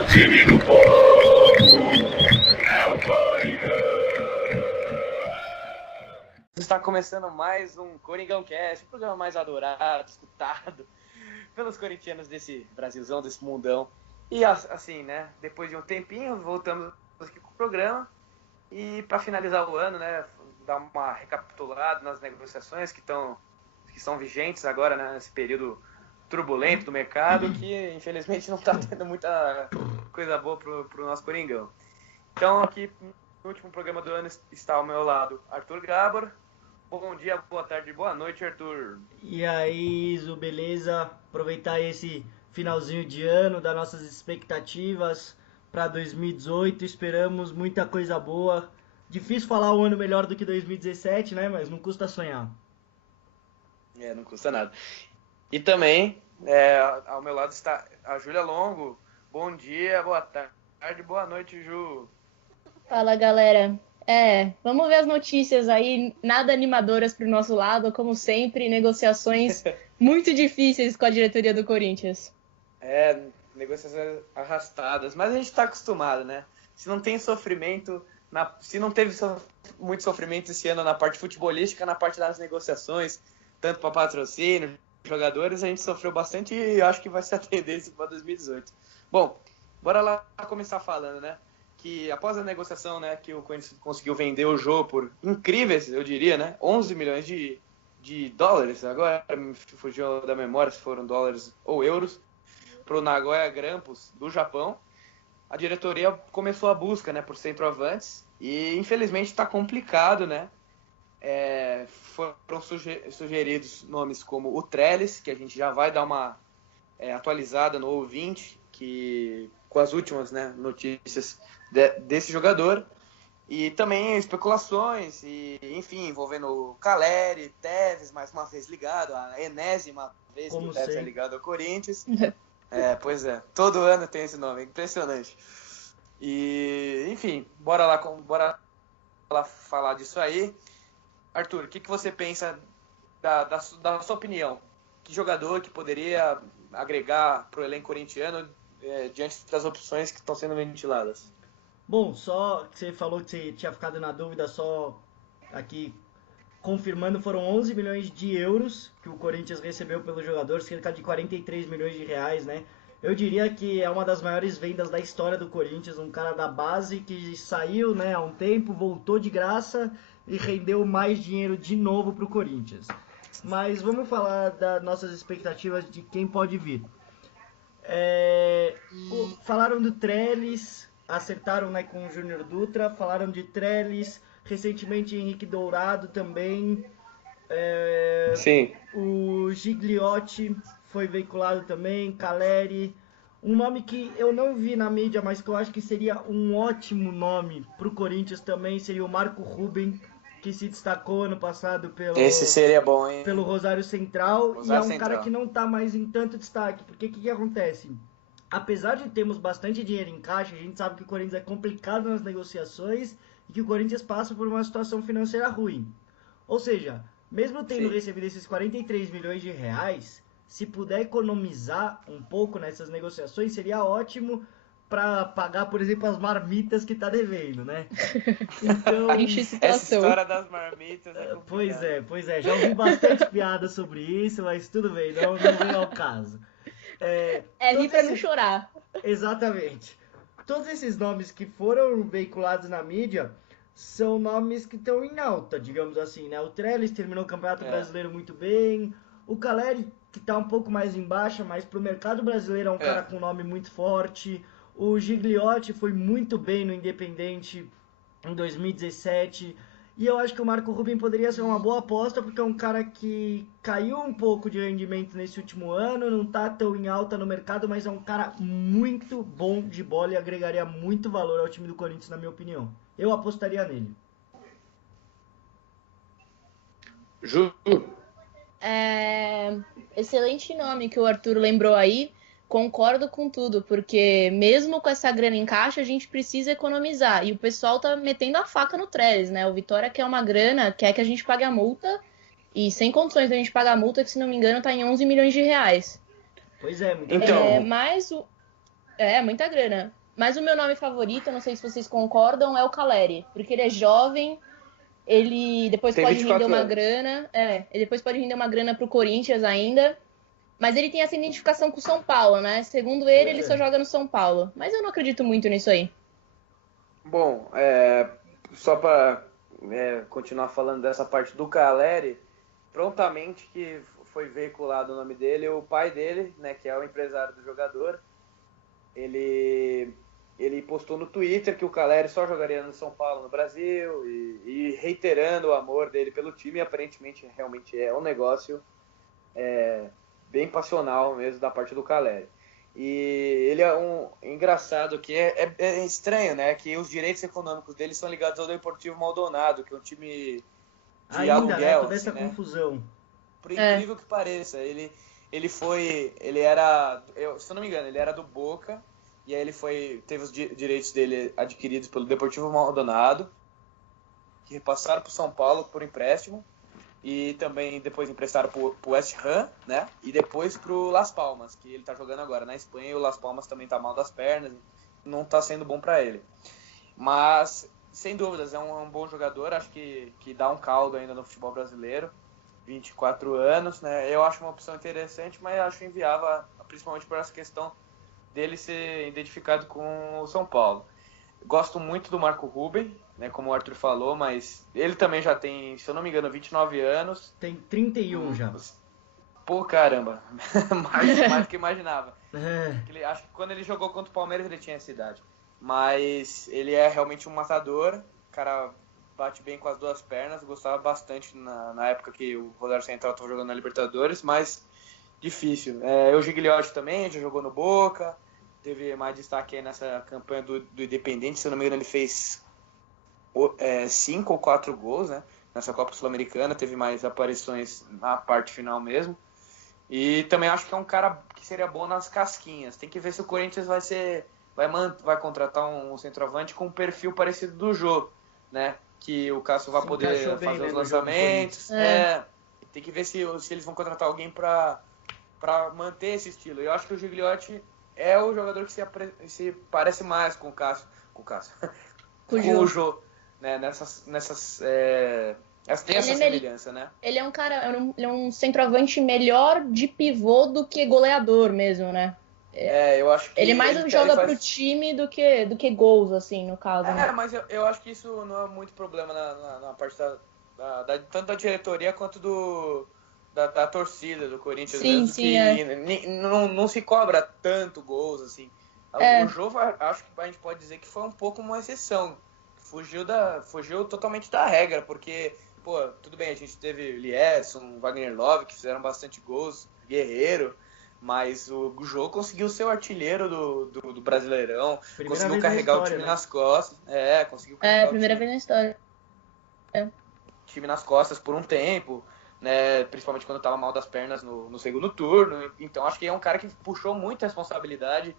Atire no povo. Está começando mais um Coringão Cast, o programa mais adorado, escutado pelos corintianos desse Brasilzão, desse mundão. E assim, né, depois de um tempinho, voltamos aqui com o programa. E para finalizar o ano, né, dar uma recapitulada nas negociações que são vigentes agora, né, nesse período turbulento do mercado, que infelizmente não está tendo muita coisa boa pro nosso Coringão. Então aqui no último programa do ano está ao meu lado Arthur Gabor. Bom dia, boa tarde, boa noite, Arthur. E aí, Zu, beleza? Aproveitar esse finalzinho de ano, das nossas expectativas para 2018. Esperamos muita coisa boa. Difícil falar um ano melhor do que 2017, né? Mas não custa sonhar. Não custa nada. E também, ao meu lado está a Júlia Longo. Bom dia, boa tarde, boa noite, Ju. Fala, galera. Vamos ver as notícias aí, nada animadoras pro nosso lado, como sempre, negociações muito difíceis com a diretoria do Corinthians. Negociações arrastadas, mas a gente tá acostumado, né? Se não tem sofrimento, se não teve muito sofrimento esse ano na parte futebolística, na parte das negociações, tanto para patrocínio, jogadores, a gente sofreu bastante e acho que vai ser a tendência para 2018. Bom, bora lá começar falando, né? Que após a negociação, né, que o Corinthians conseguiu vender o Jô por incríveis, eu diria, né, 11 milhões de dólares, agora me fugiu da memória se foram dólares ou euros, para o Nagoya Grampus do Japão, a diretoria começou a busca, né, por centroavantes e infelizmente está complicado, né, foram sugeridos nomes como o Trellis, que a gente já vai dar uma atualizada no ouvinte, que com as últimas, né, notícias desse jogador, e também especulações, e enfim, envolvendo o Caleri, Tevez, mais uma vez ligado, a enésima vez que o Tevez é ligado ao Corinthians. Pois é, todo ano tem esse nome, é impressionante. E, enfim, bora lá falar disso aí. Arthur, o que você pensa da sua opinião? Que jogador que poderia agregar para o elenco corintiano diante das opções que estão sendo ventiladas? Bom, só que você falou que você tinha ficado na dúvida, só aqui confirmando, foram 11 milhões de euros que o Corinthians recebeu pelo jogador, cerca de 43 milhões de reais, né? Eu diria que é uma das maiores vendas da história do Corinthians, um cara da base que saiu, né, há um tempo, voltou de graça e rendeu mais dinheiro de novo para o Corinthians. Mas vamos falar das nossas expectativas de quem pode vir. Falaram do Trellis, acertaram, né, com o Júnior Dutra, falaram de Trellis, recentemente Henrique Dourado também, Sim. O Gigliotti foi veiculado também, Caleri, um nome que eu não vi na mídia, mas que eu acho que seria um ótimo nome para o Corinthians também, seria o Marco Ruben, que se destacou ano passado Esse seria bom, hein? pelo Rosário Central, Rosário e é um Central. cara que não está mais em tanto destaque, porque o que acontece? Apesar de termos bastante dinheiro em caixa, a gente sabe que o Corinthians é complicado nas negociações e que o Corinthians passa por uma situação financeira ruim. Ou seja, mesmo tendo recebido esses 43 milhões de reais, se puder economizar um pouco nessas negociações, seria ótimo para pagar, por exemplo, as marmitas que está devendo, né? Então, essa história das marmitas é complicada. Pois é, já ouvi bastante piada sobre isso, mas tudo bem, não vem ao caso. Rir pra não chorar. Exatamente. Todos esses nomes que foram veiculados na mídia são nomes que estão em alta, digamos assim, né? O Trellis terminou o Campeonato Brasileiro muito bem. O Caleri, que está um pouco mais em baixa, mas para o mercado brasileiro é um cara com nome muito forte. O Gigliotti foi muito bem no Independente em 2017. E eu acho que o Marco Ruben poderia ser uma boa aposta, porque é um cara que caiu um pouco de rendimento nesse último ano, não está tão em alta no mercado, mas é um cara muito bom de bola e agregaria muito valor ao time do Corinthians, na minha opinião. Eu apostaria nele. Ju? Excelente nome que o Arthur lembrou aí. Concordo com tudo, porque mesmo com essa grana em caixa, a gente precisa economizar. E o pessoal tá metendo a faca no Trellis, né? O Vitória quer uma grana, quer que a gente pague a multa, e sem condições da gente pagar a multa, que se não me engano tá em 11 milhões de reais. Pois é, muito Então, Mas o... É, muita grana. Mas o meu nome favorito, eu não sei se vocês concordam, é o Caleri. Porque ele é jovem, ele depois Tem pode render 24 uma anos. grana. Ele depois pode render uma grana pro Corinthians ainda. Mas ele tem essa identificação com o São Paulo, né? Segundo ele, Pois ele é. só joga no São Paulo. Mas eu não acredito muito nisso aí. Bom, só para continuar falando dessa parte do Caleri, prontamente que foi veiculado o nome dele, o pai dele, né, que é o empresário do jogador, ele postou no Twitter que o Caleri só jogaria no São Paulo, no Brasil, e reiterando o amor dele pelo time, e aparentemente realmente é um negócio bem passional mesmo da parte do Caleri. E ele é engraçado que é estranho, né? Que os direitos econômicos dele são ligados ao Deportivo Maldonado, que é um time de Ainda, né? aluguel, Toda assim, essa né? confusão. Por incrível que pareça, ele era, se eu não me engano, ele era do Boca, e aí teve os direitos dele adquiridos pelo Deportivo Maldonado, que repassaram para o São Paulo por empréstimo, e também depois emprestaram para o West Ham, né? E depois para o Las Palmas, que ele está jogando agora na Espanha, e o Las Palmas também está mal das pernas, não está sendo bom para ele. Mas, sem dúvidas, é um bom jogador, acho que dá um caldo ainda no futebol brasileiro, 24 anos, né? Eu acho uma opção interessante, mas acho inviável, principalmente por essa questão dele ser identificado com o São Paulo. Gosto muito do Marco Ruben, né, como o Arthur falou, mas ele também já tem, se eu não me engano, 29 anos. Tem 31 já. Pô, caramba, mais do que imaginava. É. Acho que quando ele jogou contra o Palmeiras ele tinha essa idade. Mas ele é realmente um matador, o cara bate bem com as duas pernas, gostava bastante na época que o Rosário Central estava jogando na Libertadores, mas difícil. O Gigliotti também, já jogou no Boca, teve mais destaque aí nessa campanha do Independente, se eu não me engano ele fez 5 ou 4 gols, né? Nessa Copa Sul-Americana, teve mais aparições na parte final mesmo. E também acho que é um cara que seria bom nas casquinhas. Tem que ver se o Corinthians vai contratar um centroavante com um perfil parecido do Jô, né? Que o Cássio vai poder fazer os lançamentos. Tem que ver se eles vão contratar alguém para manter esse estilo. Eu acho que o Gigliotti é o jogador que se parece mais com o Cássio. Com o Jô, né? Tem essa semelhança, né? Ele é um cara, ele é um centroavante melhor de pivô do que goleador mesmo, né? Eu acho que ele mais joga pro time do que gols, assim, no caso. Né? Mas eu acho que isso não é muito problema na parte tanto da diretoria quanto da torcida do Corinthians mesmo, que não se cobra tanto gols, assim. O Jô, acho que a gente pode dizer que foi um pouco uma exceção. Fugiu totalmente da regra, porque, pô, tudo bem, a gente teve Lierson, Wagner Love, que fizeram bastante gols, Guerreiro, mas o Jô conseguiu ser o artilheiro do Brasileirão, conseguiu carregar o time nas costas. Conseguiu carregar primeira vez na história. O time nas costas por um tempo, né, principalmente quando estava mal das pernas no segundo turno. Então acho que é um cara que puxou muita responsabilidade,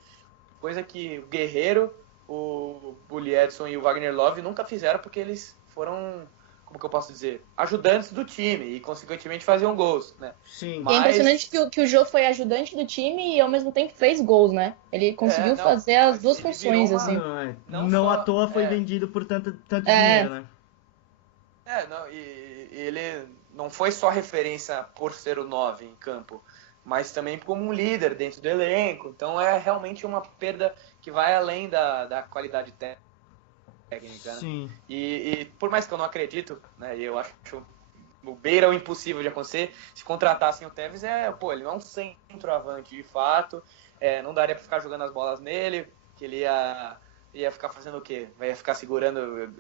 coisa que o Guerreiro, o Lierson e o Wagner Love nunca fizeram, porque eles foram, como que eu posso dizer, ajudantes do time e consequentemente faziam gols, né? Sim. Mas... é impressionante que o Jô foi ajudante do time e ao mesmo tempo fez gols, né? Ele conseguiu fazer as duas funções, assim. Não à toa foi vendido por tanto dinheiro, né? E ele não foi só referência por ser o 9 em campo, mas também como um líder dentro do elenco. Então é realmente uma perda que vai além da qualidade técnica. Sim. Né? E por mais que eu não acredito, né, eu acho o beira o impossível de acontecer, se contratassem o Tevez, ele não é um centroavante de fato, não daria para ficar jogando as bolas nele, que ele ia ficar fazendo o quê? Ia ficar segurando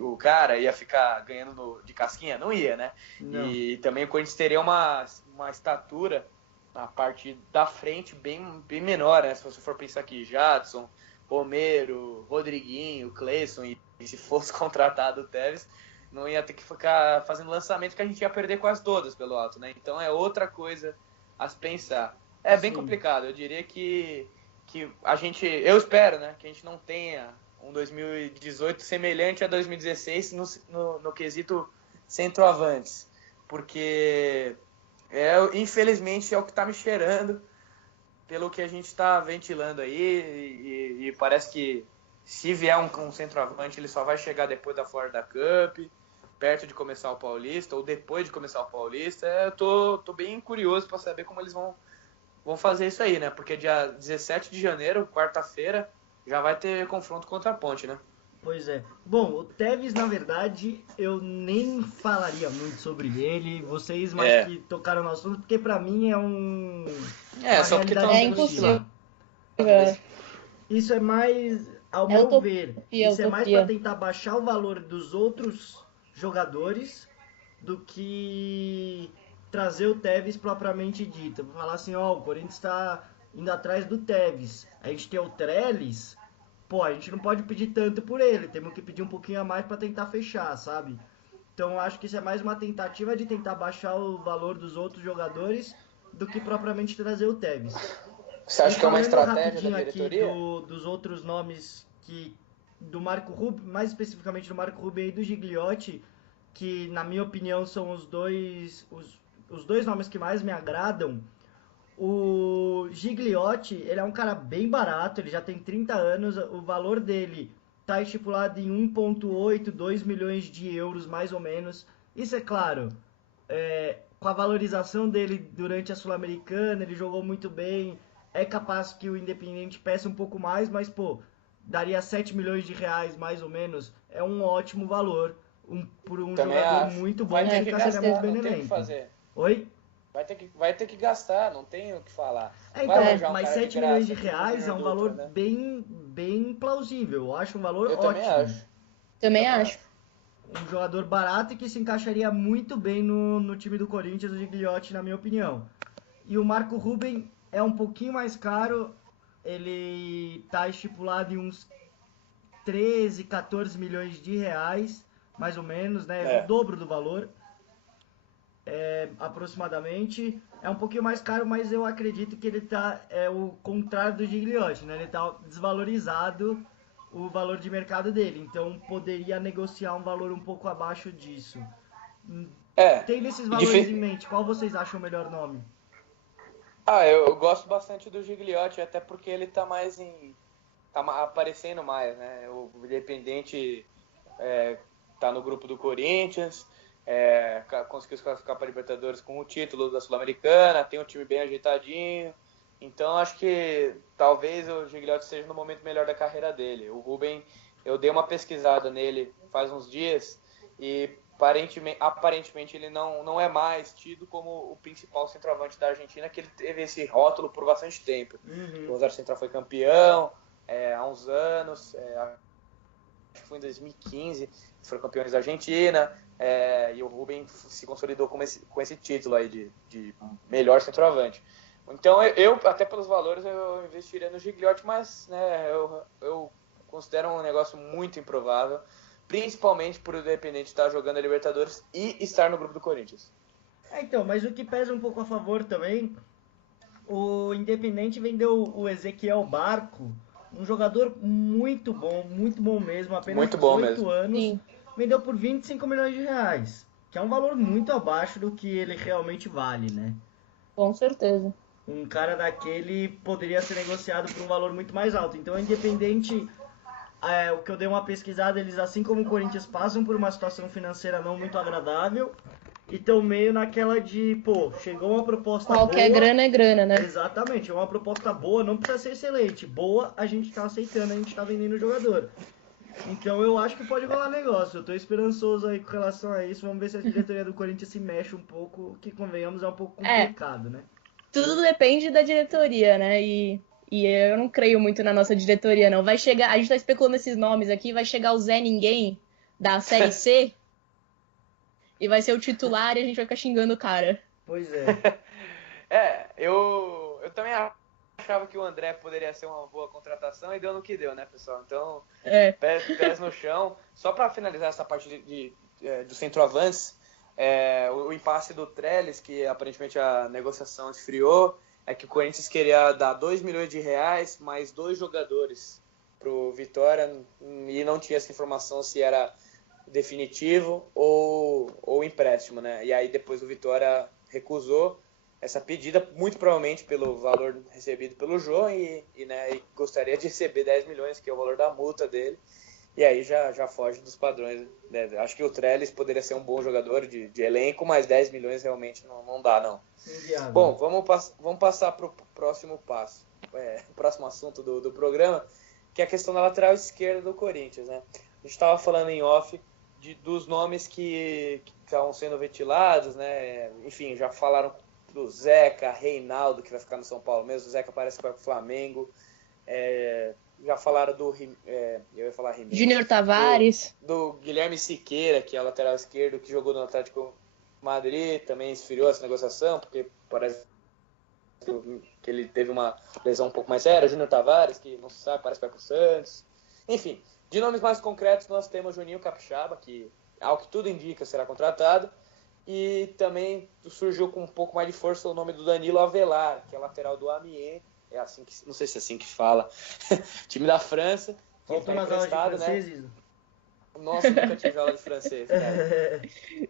o cara, ia ficar ganhando de casquinha? Não ia, né? Não. E também o Corinthians teria uma estatura na parte da frente bem menor, né? Se você for pensar aqui, Jadson, Romero, Rodriguinho, Cleison, e se fosse contratado o Tevez, não ia ter que ficar fazendo lançamento, que a gente ia perder quase todas pelo alto, né? Então é outra coisa a se pensar. É bem complicado, eu diria que eu espero, né, que a gente não tenha um 2018 semelhante a 2016 no quesito centroavantes, porque infelizmente é o que está me cheirando pelo que a gente está ventilando aí, e parece que se vier um centroavante, ele só vai chegar depois da Florida Cup, perto de começar o Paulista, ou depois de começar o Paulista. Eu tô bem curioso para saber como eles vão fazer isso aí, né? Porque dia 17 de janeiro, quarta-feira, já vai ter confronto contra a Ponte, né? Pois é. Bom, o Tevez, na verdade, eu nem falaria muito sobre ele. Vocês mais que tocaram no assunto, porque pra mim é uma só porque realidade impossível. Isso é mais, ao É meu utopia, ver, isso é mais utopia. para tentar baixar o valor dos outros jogadores do que trazer o Tevez propriamente dito. Falar assim, ó, o Corinthians está indo atrás do Tevez. A gente tem o Trellis, pô, a gente não pode pedir tanto por ele, temos que pedir um pouquinho a mais para tentar fechar, sabe? Então eu acho que isso é mais uma tentativa de tentar baixar o valor dos outros jogadores do que propriamente trazer o Tevez. Você acha que é uma Falando estratégia da rapidinho diretoria? aqui dos outros nomes do Marco Rubio, mais especificamente do Marco Rubio e do Gigliotti, que na minha opinião são os dois nomes que mais me agradam. O Gigliotti, ele é um cara bem barato, ele já tem 30 anos, o valor dele está estipulado em 1,8, 2 milhões de euros mais ou menos. Isso é claro, com a valorização dele durante a Sul-Americana, ele jogou muito bem, é capaz que o Independiente peça um pouco mais, mas pô, daria 7 milhões de reais mais ou menos, é um ótimo valor por um Também jogador acho. muito bom Vai que ter que encaixaria muito gastar, bem não no tem o que elenco. fazer. Oi? Vai ter que gastar, não tem o que falar. Vai Então, arranjar um mas cara 7 milhões de graça, tipo o reais é Júnior um Dutra, valor né? bem plausível. Eu acho um valor Eu ótimo. também acho. Também acho. Um jogador barato e que se encaixaria muito bem no time do Corinthians, o Gigliotti, na minha opinião. E o Marco Ruben é um pouquinho mais caro, ele está estipulado em uns 13, 14 milhões de reais, mais ou menos, né? O dobro do valor, aproximadamente. É um pouquinho mais caro, mas eu acredito que ele tá o contrário do Gigliotti, né? Ele está desvalorizado o valor de mercado dele, então poderia negociar um valor um pouco abaixo disso. Tendo esses valores em mente, qual vocês acham o melhor nome? Eu gosto bastante do Gigliotti, até porque ele tá mais tá aparecendo mais, né? O Independente tá no grupo do Corinthians, conseguiu se classificar para Libertadores com o título da Sul-Americana, tem um time bem ajeitadinho. Então acho que talvez o Gigliotti esteja no momento melhor da carreira dele. O Ruben, eu dei uma pesquisada nele faz uns dias e aparentemente ele não é mais tido como o principal centroavante da Argentina, que ele teve esse rótulo por bastante tempo. O Rosário Central foi campeão há uns anos, acho que foi em 2015, foram campeões da Argentina, e o Ruben se consolidou com esse título aí de melhor centroavante. Então eu até pelos valores eu investiria no Gigliotti, mas né, eu considero um negócio muito improvável, principalmente por o Independente estar jogando a Libertadores e estar no grupo do Corinthians. Então, mas o que pesa um pouco a favor também, o Independente vendeu o Ezequiel Barco, um jogador muito bom mesmo, apenas Muito bom 18 mesmo. anos, Sim. vendeu por 25 milhões de reais, que é um valor muito abaixo do que ele realmente vale, né? Com certeza. Um cara daquele poderia ser negociado por um valor muito mais alto. Então, Independente, o que eu dei uma pesquisada, eles, assim como o Corinthians, passam por uma situação financeira não muito agradável e estão meio naquela de, pô, chegou uma proposta Qualquer boa. grana é grana, né? Exatamente, é uma proposta boa, não precisa ser excelente. Boa, a gente tá aceitando, a gente tá vendendo o jogador. Então eu acho que pode rolar negócio. Eu tô esperançoso aí com relação a isso. Vamos ver se a diretoria do Corinthians se mexe um pouco, que convenhamos é um pouco complicado, né? Tudo depende da diretoria, né? E eu não creio muito na nossa diretoria, não. Vai chegar, a gente tá especulando esses nomes aqui, vai chegar o Zé Ninguém da Série C e vai ser o titular e a gente vai ficar xingando o cara. Pois é. Eu também achava que o André poderia ser uma boa contratação e deu no que deu, né, pessoal? Então, pés no chão. Só para finalizar essa parte dos centroavantes, o impasse do Trellis, que aparentemente a negociação esfriou, é que o Corinthians queria dar 2 milhões de reais mais 2 jogadores pro Vitória e não tinha essa informação se era definitivo ou empréstimo, né? E aí depois o Vitória recusou essa pedida, muito provavelmente pelo valor recebido pelo João né, e gostaria de receber 10 milhões, que é o valor da multa dele. E aí já foge dos padrões. Né? Acho que o Trellis poderia ser um bom jogador de elenco, mas 10 milhões realmente não dá, não. Inviável. Bom, vamos passar para o próximo passo. O próximo assunto do programa, que é a questão da lateral esquerda do Corinthians. Né? A gente estava falando em off dos nomes que estavam sendo ventilados, né? Enfim, já falaram do Zeca, Reinaldo, que vai ficar no São Paulo mesmo. O Zeca parece que vai para o Flamengo. Já falaram eu ia falar Júnior Tavares. Do Guilherme Siqueira, que é o lateral esquerdo, que jogou no Atlético Madrid, também esfriou essa negociação, porque parece que ele teve uma lesão um pouco mais séria. Júnior Tavares, que não se sabe, parece que vai pro Santos. Enfim, de nomes mais concretos, nós temos Juninho Capixaba, que, ao que tudo indica, será contratado. E também surgiu com um pouco mais de força o nome do Danilo Avelar, que é lateral do Amiens. É assim que, não sei se é assim que fala. Time da França. Voltou nas aulas de francês, Isa? Nossa, nunca tive aula de francês, cara.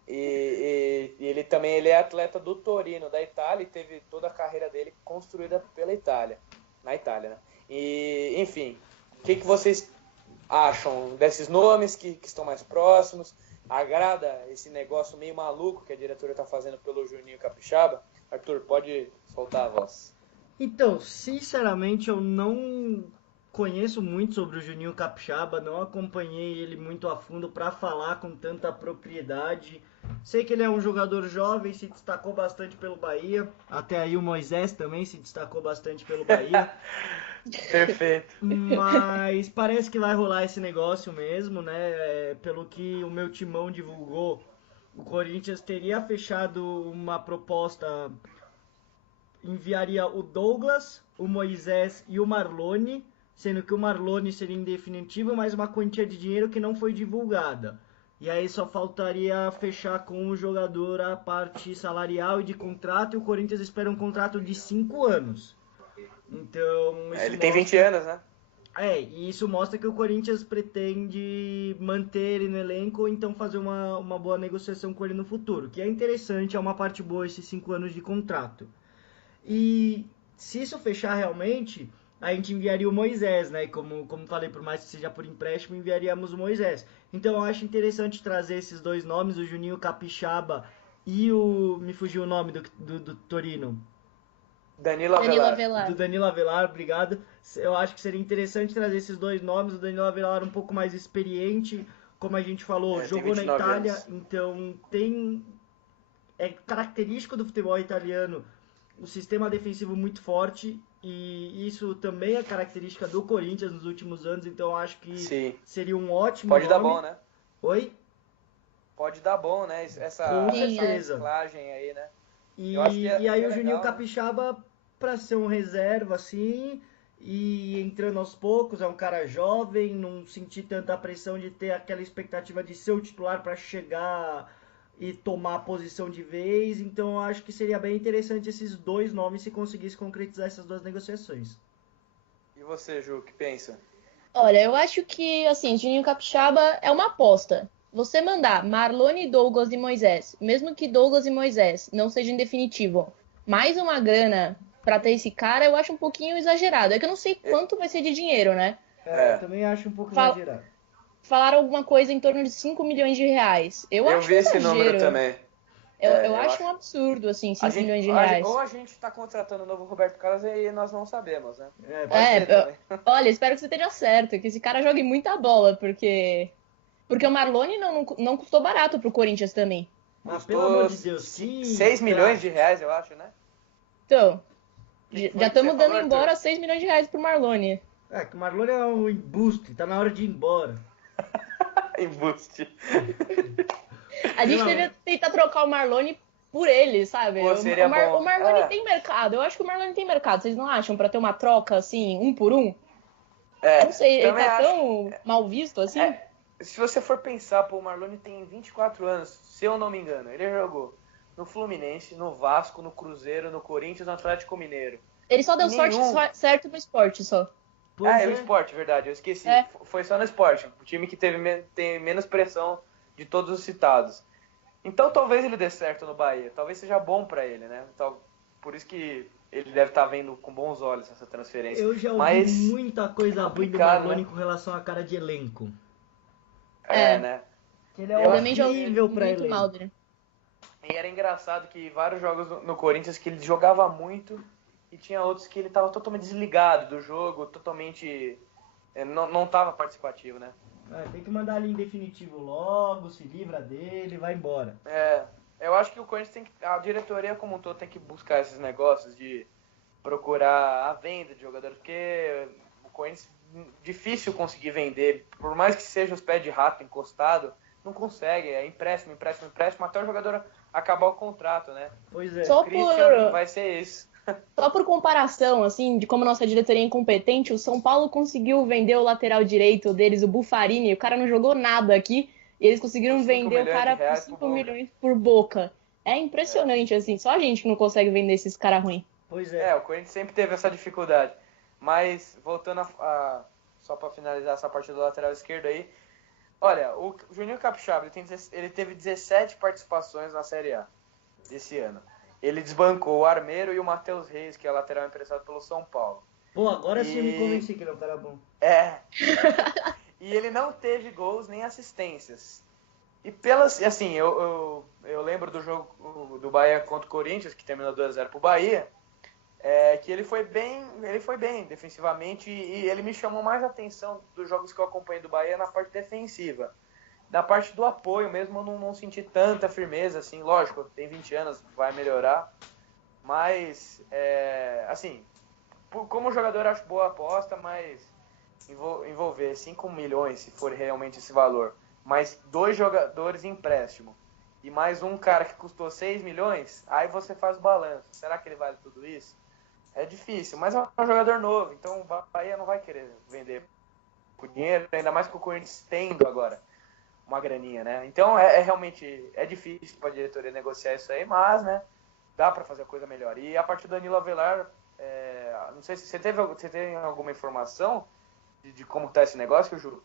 E ele também é atleta do Torino, da Itália, e teve toda a carreira dele construída pela Itália. Na Itália, né? E, enfim, o que vocês acham desses nomes que estão mais próximos? Agrada esse negócio meio maluco que a diretora está fazendo pelo Juninho Capixaba? Arthur, pode soltar a voz. Então, sinceramente, eu não conheço muito sobre o Juninho Capixaba, não acompanhei ele muito a fundo para falar com tanta propriedade. Sei que ele é um jogador jovem, se destacou bastante pelo Bahia. Até aí o Moisés também se destacou bastante pelo Bahia. Perfeito. Mas parece que vai rolar esse negócio mesmo, né? Pelo que o meu timão divulgou, o Corinthians teria fechado uma proposta, enviaria o Douglas, o Moisés e o Marlone, sendo que o Marlone seria em definitivo, mas uma quantia de dinheiro que não foi divulgada. E aí só faltaria fechar com o jogador a parte salarial e de contrato, e o Corinthians espera um contrato de 5 anos. Então, Ele tem 20 anos, né? E isso mostra que o Corinthians pretende manter ele no elenco ou então fazer uma boa negociação com ele no futuro, que é interessante, é uma parte boa esses 5 anos de contrato. E se isso fechar realmente, a gente enviaria o Moisés, né? Como falei, por mais que seja por empréstimo, enviaríamos o Moisés. Então eu acho interessante trazer esses dois nomes, o Juninho Capixaba e me fugiu o nome do Torino. Danilo Avelar. Do Danilo Avelar, obrigado. Eu acho que seria interessante trazer esses dois nomes. O Danilo Avelar um pouco mais experiente, como a gente falou, jogou na Itália, anos. Então é característico do futebol italiano o sistema defensivo muito forte, e isso também é característica do Corinthians nos últimos anos, então eu acho que seria um ótimo nome. Dar bom, né? Oi? Pode dar bom, né? Essa reciclagem aí, né? E aí o Juninho Capixaba, para ser um reserva, assim, e entrando aos poucos, é um cara jovem, não sentir tanta pressão de ter aquela expectativa de ser o titular para chegar e tomar a posição de vez. Então eu acho que seria bem interessante esses dois nomes se conseguisse concretizar essas duas negociações. E você, Ju, o que pensa? Olha, eu acho que, assim, Juninho Capixaba é uma aposta. Você mandar Marlone, Douglas e Moisés, mesmo que Douglas e Moisés não sejam definitivo, mais uma grana pra ter esse cara, eu acho um pouquinho exagerado. É que eu não sei quanto vai ser de dinheiro, né? Eu também acho um pouco exagerado. Falaram alguma coisa em torno de 5 milhões de reais. Eu acho vi esse número também. Eu acho um absurdo, assim, 5 milhões de reais. Ou a gente tá contratando o novo Roberto Carlos e nós não sabemos, né? Olha, espero que você esteja certo, que esse cara jogue muita bola, porque o Marlone não custou barato pro Corinthians também. Mas pelo amor de Deus, 6 milhões de reais, eu acho, né? Então, já estamos dando embora 6 milhões de reais pro Marlone. Que o Marlone é um embuste, tá na hora de ir embora. Embuste. A gente deveria tentar trocar o Marlone por ele, sabe? O Marlone tem mercado. Eu acho que o Marlone tem mercado. Vocês não acham? Pra ter uma troca, assim, 1 por 1? Não sei, ele tá tão mal visto, assim? Se você for pensar, o Marlone tem 24 anos, se eu não me engano. Ele jogou no Fluminense, no Vasco, no Cruzeiro, no Corinthians, no Atlético Mineiro. Ele só deu sorte certo no esporte, só. O Sport, verdade, eu esqueci. Foi só no Sport, o time que tem menos pressão de todos os citados. Então talvez ele dê certo no Bahia, talvez seja bom pra ele, né? por isso que ele deve estar vendo com bons olhos essa transferência. Eu já ouvi Mas muita coisa ruim do complicado, Malone né? com relação à cara de elenco. Né? Que ele é Eu também já ouvi horrível pra muito elenco. mal dele. E era engraçado que vários jogos no Corinthians que ele jogava muito e tinha outros que ele estava totalmente desligado do jogo, totalmente não estava participativo, né? Tem que mandar ele em definitivo logo, se livra dele, vai embora. Eu acho que o Corinthians a diretoria como um todo tem que buscar esses negócios de procurar a venda de jogadores, porque o Corinthians difícil conseguir vender, por mais que seja os pés de rato encostado, não consegue, é empréstimo, até o jogador acabar o contrato, né? Pois é. Só Christian vai ser isso. Só por comparação, assim, de como nossa diretoria é incompetente, o São Paulo conseguiu vender o lateral direito deles, o Buffarini, o cara não jogou nada aqui, e eles conseguiram Por 5 vender o milhões cara de reais por 5 por Boca. milhões por Boca. É impressionante, assim, só a gente que não consegue vender esses caras ruins. Pois é. O Corinthians sempre teve essa dificuldade. Mas, voltando só para finalizar essa parte do lateral esquerdo aí, olha, o Juninho Capixaba, ele teve 17 participações na Série A desse ano. Ele desbancou o Armeiro e o Matheus Reis, que é lateral emprestado pelo São Paulo. Pô, agora sim eu me convenci que ele é um cara bom. E ele não teve gols nem assistências. E assim, eu lembro do jogo do Bahia contra o Corinthians, que terminou 2-0 pro Bahia, que ele foi bem defensivamente e ele me chamou mais a atenção dos jogos que eu acompanhei do Bahia na parte defensiva. Da parte do apoio mesmo, eu não senti tanta firmeza, assim, lógico, tem 20 anos, vai melhorar, mas, assim, como jogador eu acho boa aposta, mas envolver 5 milhões, se for realmente esse valor, mais 2 jogadores em empréstimo, e mais um cara que custou 6 milhões, aí você faz o balanço, será que ele vale tudo isso? É difícil, mas é um jogador novo, então o Bahia não vai querer vender por dinheiro, ainda mais com o Corinthians tendo agora uma graninha, né? Então realmente difícil para a diretoria negociar isso aí, mas, né, dá para fazer a coisa melhor. E a partir do Danilo Avelar, não sei se você tem alguma informação de como tá esse negócio, Ju?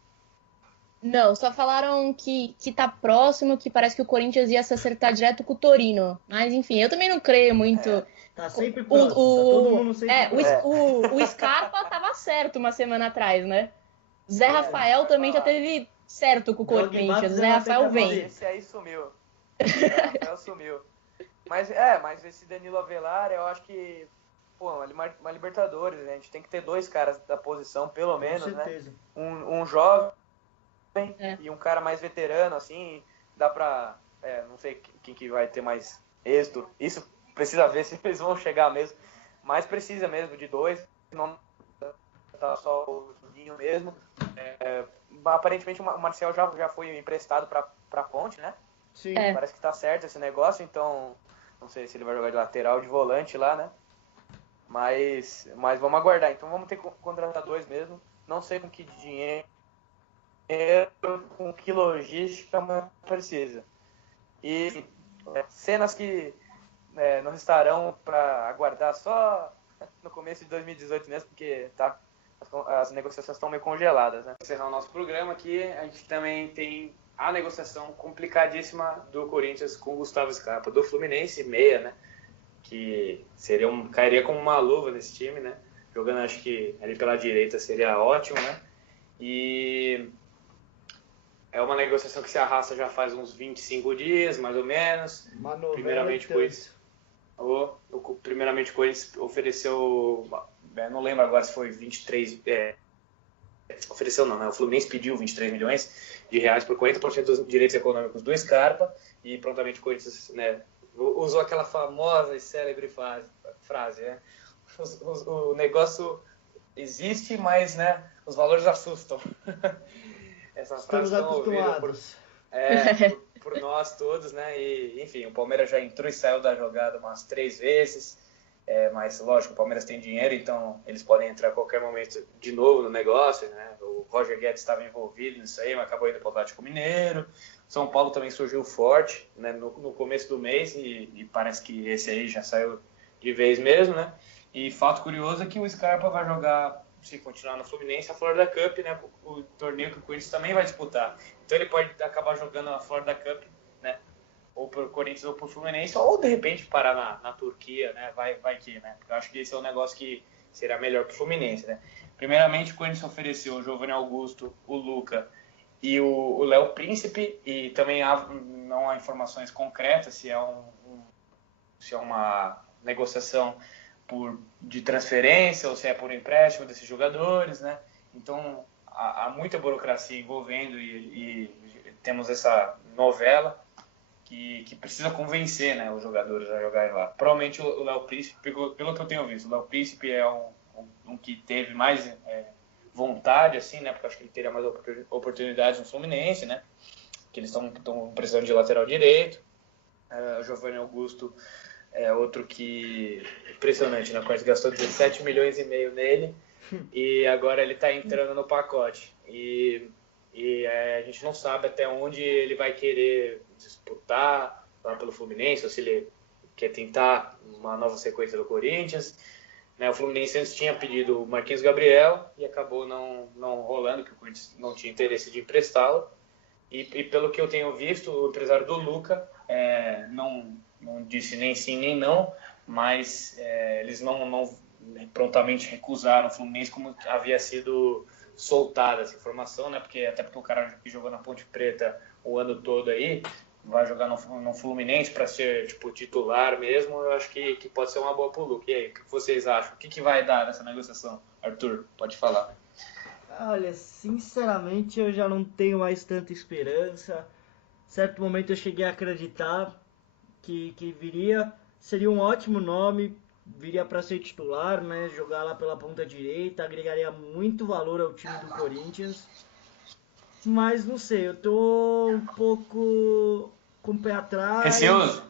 Não, só falaram que tá próximo, que parece que o Corinthians ia se acertar direto com o Torino. Mas, enfim, eu também não creio muito. Tá sempre próximo, tá todo mundo sempre próximo. O Scarpa tava certo uma semana atrás, né? Zé Rafael também já teve certo com o Corinthians. Zé Rafael vem. Esse aí sumiu. Zé Rafael sumiu. Mas esse Danilo Avelar, eu acho que, uma Libertadores, né? A gente tem que ter 2 caras da posição, pelo menos, né? Um jovem e um cara mais veterano, assim, dá pra, não sei quem que vai ter mais êxito. Isso precisa ver se eles vão chegar mesmo, mas precisa mesmo de 2, não tá só o Juninho mesmo. Aparentemente o Marcel já foi emprestado pra Ponte, né? Sim. Parece que tá certo esse negócio, então não sei se ele vai jogar de lateral ou de volante lá, né? Mas vamos aguardar. Então vamos ter que contratar 2 mesmo. Não sei com que dinheiro, com que logística precisa. E cenas que não estarão para aguardar só no começo de 2018 mesmo, porque as negociações estão meio congeladas, né? Encerrar o nosso programa aqui, a gente também tem a negociação complicadíssima do Corinthians com o Gustavo Scarpa, do Fluminense, meia, né? Que cairia como uma luva nesse time, né? Jogando, acho que ali pela direita seria ótimo, né? E é uma negociação que se arrasta já faz uns 25 dias, mais ou menos. Primeiramente, o Corinthians ofereceu, não lembro agora se foi 23... ofereceu não, né? O Fluminense pediu 23 milhões de reais por 40% dos direitos econômicos do Scarpa e prontamente o Corinthians, né, usou aquela famosa e célebre frase, né? O negócio existe, mas, né, os valores assustam. Essa frase Estamos acostumados. Por nós todos, né? E, enfim, o Palmeiras já entrou e saiu da jogada umas 3 vezes. Mas, lógico, o Palmeiras tem dinheiro, então eles podem entrar a qualquer momento de novo no negócio, né? O Roger Guedes estava envolvido nisso aí, mas acabou indo para o Atlético Mineiro. São Paulo também surgiu forte, né, no começo do mês e parece que esse aí já saiu de vez mesmo, né? E fato curioso é que o Scarpa vai jogar, se continuar no Fluminense, a Florida Cup, né? O torneio que o Corinthians também vai disputar. Então ele pode acabar jogando a Florida Cup, né? ou por Corinthians ou por Fluminense, ou de repente parar na Turquia, né? Vai que, né? Porque eu acho que esse é um negócio que será melhor para o Fluminense, né? Primeiramente, o Corinthians ofereceu o Giovanni Augusto, o Luca e o Léo Príncipe, e também não há informações concretas se é uma negociação de transferência ou se é por empréstimo desses jogadores, né? Então, há muita burocracia envolvendo e temos essa novela que precisa convencer, né, os jogadores a jogarem lá. Provavelmente o Léo Príncipe, pelo que eu tenho visto, o Léo Príncipe é um que teve mais vontade, assim, né, porque eu acho que ele teria mais oportunidades no Fluminense, né, que eles estão precisando de lateral direito. O Giovanni Augusto é outro que impressionante, né, o Corinthians gastou 17 milhões e meio nele e agora ele está entrando no pacote. E a gente não sabe até onde ele vai querer disputar lá pelo Fluminense, ou se ele quer tentar uma nova sequência do Corinthians, né? O Fluminense antes tinha pedido o Marquinhos Gabriel e acabou não rolando, que o Corinthians não tinha interesse de emprestá-lo. E pelo que eu tenho visto, o empresário do Luca não disse nem sim nem não, mas eles não prontamente recusaram o Fluminense, como havia sido soltada essa informação, né? Até porque o cara que jogou na Ponte Preta o ano todo aí vai jogar no Fluminense para ser tipo titular mesmo. Eu acho que pode ser uma boa pro Luke. E aí, o que vocês acham? O que vai dar nessa negociação? Arthur, pode falar. Olha, sinceramente eu já não tenho mais tanta esperança. Certo momento eu cheguei a acreditar que viria, seria um ótimo nome, viria para ser titular, né? Jogar lá pela ponta direita, agregaria muito valor ao time do Corinthians. Mas não sei, eu tô um pouco com o pé atrás. Receoso?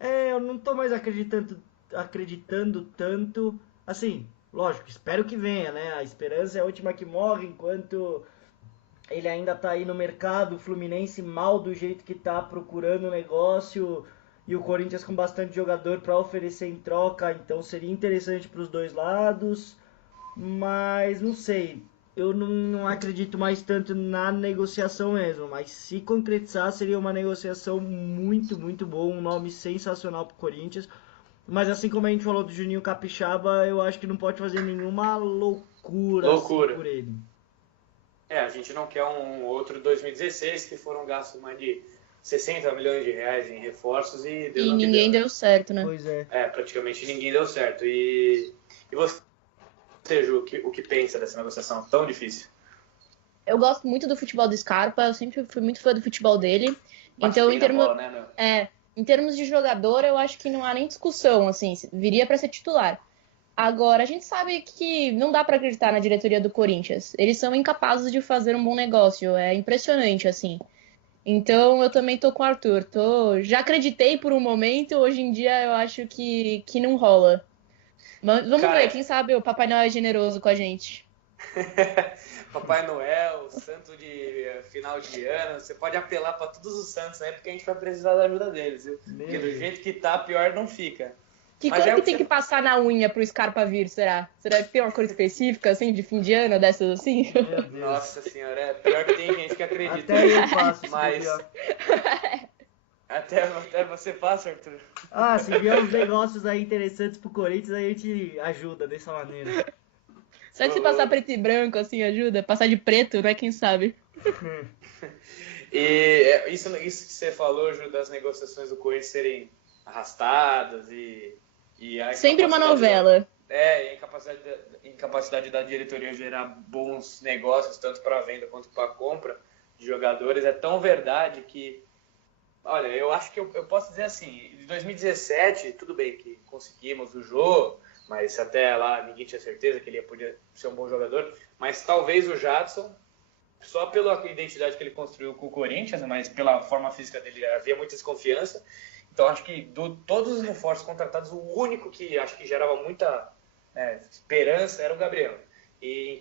Eu não tô mais acreditando tanto. Assim, lógico, espero que venha, né? A esperança é a última que morre, enquanto ele ainda tá aí no mercado, o Fluminense mal do jeito que tá, procurando negócio, e o Corinthians com bastante jogador para oferecer em troca, então seria interessante para os dois lados, mas não sei, eu não acredito mais tanto na negociação mesmo, mas se concretizar seria uma negociação muito, muito boa, um nome sensacional para o Corinthians, mas assim como a gente falou do Juninho Capixaba, eu acho que não pode fazer nenhuma loucura. Assim, por ele. A gente não quer um outro 2016 que foram gastos mais de 60 milhões de reais em reforços e ninguém deu certo, né? Pois é. Praticamente ninguém deu certo. E você, Ju, o que pensa dessa negociação tão difícil? Eu gosto muito do futebol do Scarpa, eu sempre fui muito fã do futebol dele. Então, em termos de jogador, eu acho que não há nem discussão, assim, viria para ser titular. Agora, a gente sabe que não dá para acreditar na diretoria do Corinthians. Eles são incapazes de fazer um bom negócio. É impressionante, assim. Então, eu também tô com o Arthur. Já acreditei por um momento, hoje em dia eu acho que não rola. Mas vamos ver, quem sabe o Papai Noel é generoso com a gente. Papai Noel, santo de final de ano, você pode apelar para todos os santos aí, porque a gente vai precisar da ajuda deles, viu? Porque do jeito que tá, pior não fica. Que cor que tem que passar na unha pro Scarpa vir, será? Será que tem uma cor específica, assim, de fim de ano, dessas assim? Nossa senhora, pior que tem gente que acredita. Até eu faço, mas... Até você passa, Arthur. Se vier uns negócios aí interessantes pro Corinthians, aí a gente ajuda dessa maneira. Será que se passar preto e branco, assim, ajuda? Passar de preto, né? Quem sabe? E isso que você falou, Ju, das negociações do Corinthians serem arrastadas e sempre uma novela. A incapacidade da diretoria gerar bons negócios, tanto para venda quanto para compra de jogadores, é tão verdade que, olha, eu acho que eu posso dizer assim, em 2017, tudo bem que conseguimos o Jô, mas até lá ninguém tinha certeza que ele podia ser um bom jogador, mas talvez o Jadson, só pela identidade que ele construiu com o Corinthians, mas pela forma física dele havia muita desconfiança. Então, acho que todos os reforços contratados, o único que acho que gerava muita esperança era o Gabriel. E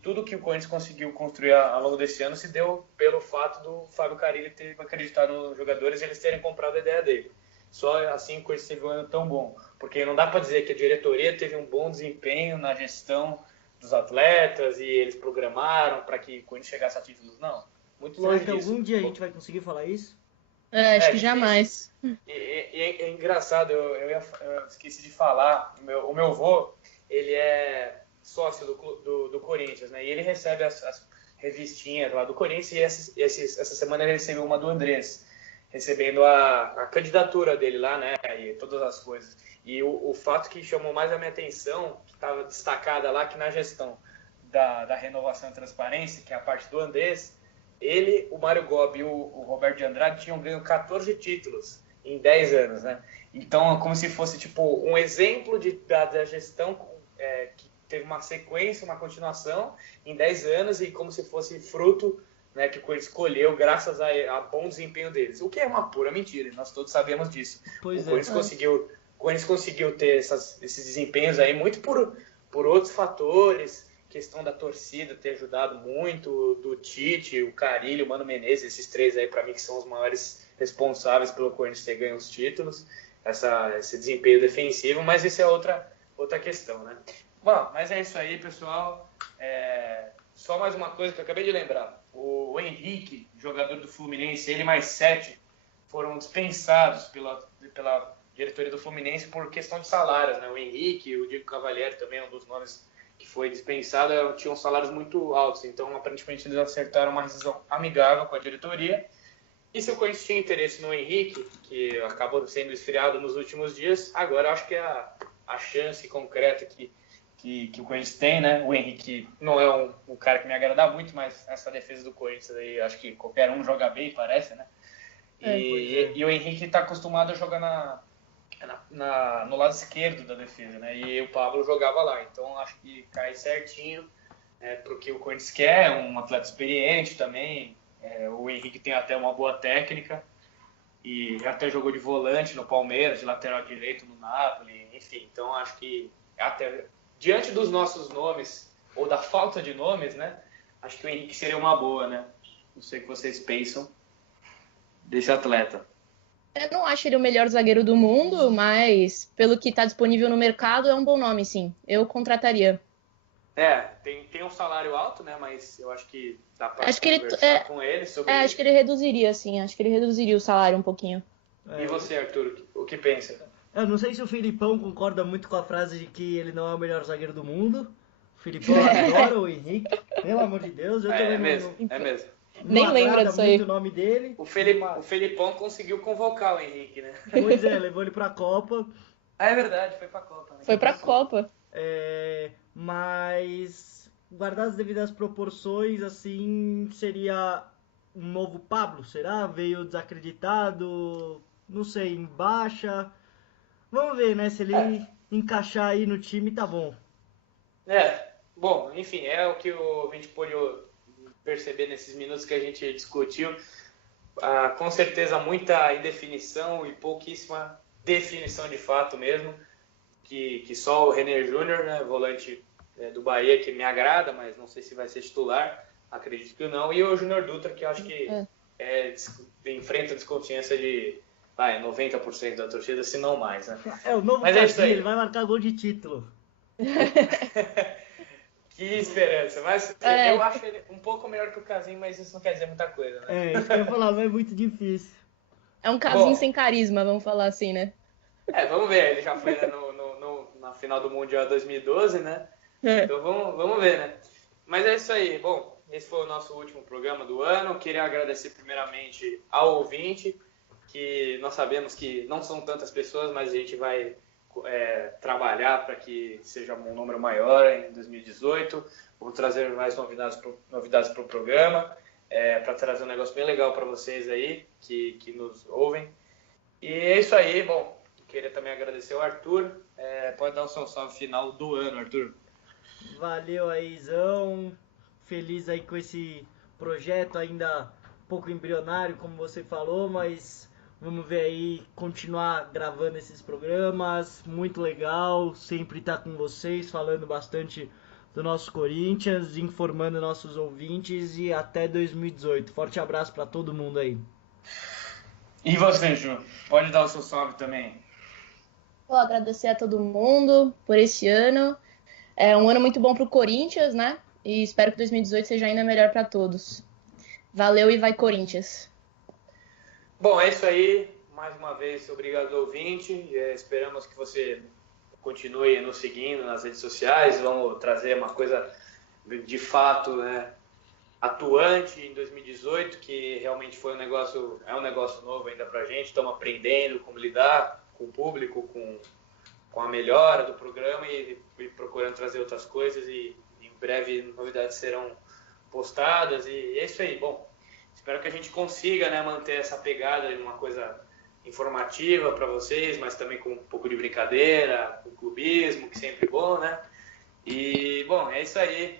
tudo que o Corinthians conseguiu construir ao longo desse ano se deu pelo fato do Fábio Carille ter acreditado nos jogadores e eles terem comprado a ideia dele. Só assim o Corinthians teve um ano tão bom. Porque não dá para dizer que a diretoria teve um bom desempenho na gestão dos atletas e eles programaram para que o Corinthians chegasse a títulos. Não, muito longe disso. Será que algum dia a gente vai conseguir falar isso? Acho que jamais. É engraçado, eu esqueci de falar, o meu avô, ele é sócio do Corinthians, né? E ele recebe as revistinhas lá do Corinthians e essa semana ele recebeu uma do Andrés, recebendo a candidatura dele lá, né? E todas as coisas. E o fato que chamou mais a minha atenção, que estava destacada lá, que na gestão da renovação e transparência, que é a parte do Andrés, ele, o Mário Gobi e o Roberto de Andrade tinham ganho 14 títulos em 10 anos, né? Então, como se fosse tipo um exemplo da gestão que teve uma sequência, uma continuação em 10 anos e como se fosse fruto, né, que o Corinthians escolheu graças a bom desempenho deles. O que é uma pura mentira, nós todos sabemos disso. O Corinthians conseguiu ter esses desempenhos aí muito por outros fatores, questão da torcida ter ajudado muito, do Tite, o Carille, o Mano Menezes, esses três aí para mim que são os maiores responsáveis pelo Corinthians ter ganho os títulos, esse desempenho defensivo, mas isso é outra questão, né? Bom, mas é isso aí, pessoal. Só mais uma coisa que eu acabei de lembrar. O Henrique, jogador do Fluminense, ele mais 7 foram dispensados pela diretoria do Fluminense por questão de salários, né? O Henrique, o Diego Cavalieri também é um dos nomes que foi dispensado, tinham salários muito altos, então aparentemente eles acertaram uma decisão amigável com a diretoria. E se o Corinthians tinha interesse no Henrique, que acabou sendo esfriado nos últimos dias, agora eu acho que é a chance concreta que o Corinthians tem, né? O Henrique não é um cara que me agrada muito, mas essa defesa do Corinthians aí, acho que qualquer um joga bem, parece, né? E o Henrique está acostumado a jogar no lado esquerdo da defesa, né? E o Pablo jogava lá, então acho que cai certinho para o que o Corinthians quer, um atleta experiente também. O Henrique tem até uma boa técnica e até jogou de volante no Palmeiras, de lateral direito no Napoli, enfim. Então acho que até diante dos nossos nomes ou da falta de nomes, né? Acho que o Henrique seria uma boa, né? Não sei o que vocês pensam desse atleta. Eu não acho ele o melhor zagueiro do mundo, mas pelo que está disponível no mercado é um bom nome, sim. Eu contrataria. Tem um salário alto, né? Mas eu acho que dá para conversar com ele sobre acho que ele reduziria, sim. Acho que ele reduziria o salário um pouquinho. E você, Arthur, o que pensa? Eu não sei se o Filipão concorda muito com a frase de que ele não é o melhor zagueiro do mundo. O Filipão adora o Henrique, pelo amor de Deus. Eu também é mesmo. Nem lembra disso aí. O nome dele. O Felipão conseguiu convocar o Henrique, né? Pois é, levou ele pra Copa. É verdade, foi pra Copa. Né? Foi pra Copa. Mas, guardadas as devidas proporções, assim, seria um novo Pablo, será? Veio desacreditado, não sei, em baixa. Vamos ver, né? Se ele encaixar aí no time, tá bom. Bom, enfim, é o que a gente pôde perceber nesses minutos que a gente discutiu. Com certeza muita indefinição e pouquíssima definição de fato mesmo, que só o René Júnior, né, volante do Bahia, que me agrada, mas não sei se vai ser titular, acredito que não, e o Júnior Dutra, que eu acho que enfrenta desconfiança de 90% da torcida, se não mais, né? O novo Casim, ele vai marcar gol de título. Que esperança, mas eu acho ele um pouco melhor que o Casim, mas isso não quer dizer muita coisa, né? Isso que eu ia falar, mas é muito difícil. É um Casim sem carisma, vamos falar assim, né? Vamos ver, ele já foi na final do Mundial 2012, né? Então vamos ver, né? Mas é isso aí, bom, esse foi o nosso último programa do ano. Queria agradecer primeiramente ao ouvinte, que nós sabemos que não são tantas pessoas, mas a gente vai trabalhar para que seja um número maior em 2018. Vou trazer mais novidades para o programa, para trazer um negócio bem legal para vocês aí, que nos ouvem. E é isso aí, bom, queria também agradecer ao Arthur. Pode dar o seu salve final do ano, Arthur. Valeu aí, Zão. Feliz aí com esse projeto ainda um pouco embrionário, como você falou, mas vamos ver aí, continuar gravando esses programas, muito legal, sempre estar com vocês, falando bastante do nosso Corinthians, informando nossos ouvintes e até 2018. Forte abraço para todo mundo aí. E você, Ju? Pode dar o seu salve também. Vou agradecer a todo mundo por esse ano. É um ano muito bom para o Corinthians, né? E espero que 2018 seja ainda melhor para todos. Valeu e vai Corinthians! Bom, é isso aí. Mais uma vez, obrigado, ouvinte. Esperamos que você continue nos seguindo nas redes sociais. Vamos trazer uma coisa de fato, né, atuante em 2018, que realmente foi é um negócio novo ainda pra gente. Estamos aprendendo como lidar com o público, com a melhora do programa e procurando trazer outras coisas, e em breve novidades serão postadas, e é isso aí. Bom, espero que a gente consiga, né, manter essa pegada de uma coisa informativa para vocês, mas também com um pouco de brincadeira, com clubismo, que sempre é bom, né? E, bom, é isso aí.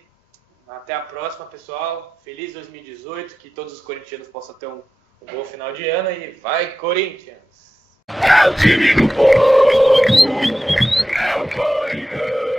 Até a próxima, pessoal. Feliz 2018, que todos os corintianos possam ter um bom final de ano, e vai, Corinthians! É o time do povo! É o Corinthians!